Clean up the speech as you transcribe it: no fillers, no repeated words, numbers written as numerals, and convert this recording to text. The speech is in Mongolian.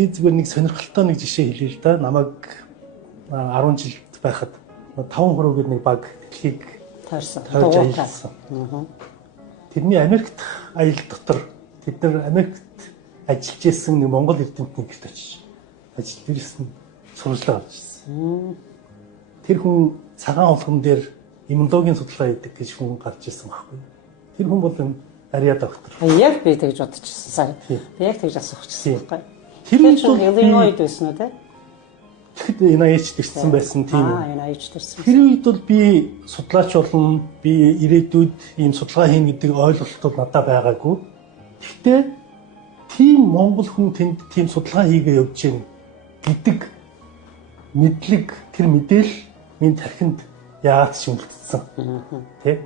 Би зүгээр нэг сонирхолтой нэг жишээ хэлье л да. Намайг 10 жил байхад 5 хөрөөгөр нэг баг дэлхийг тойрж аялсан. Тэрний Америкт аялал дотор бид нар Америкт ажиллаж исэн нэг Монгол эрдэмтний гэрт очиж ажил дээрсэн сурвалжлаа авч ирсэн. Тэр хүн цагаан улган дээр иммунологийн судалгаа хийдэг гэж хүн гарч ирсэн байхгүй. Тэр хүн бол Ариа доктор. Яг би тэгж бодчихсон. Яг тэгж асуучихсан байхгүй. Тэр чинь Illinois байсан уу те? Тэгэхэд NIH төрсэн байсан тийм. NIH төрсэн. Тэр үед бол би судлаач болно, би ирээдүйд ийм судалгаа хийнэ гэдэг ойлголтууд надад байгаагүй. Гэхдээ тийм монгол хүн тэнд тийм судалгаа хийгээ явж гин гэдэг мэдлэг тэр мэдээлэл минь тархинд яагаад ч үлдсэн. Тэ?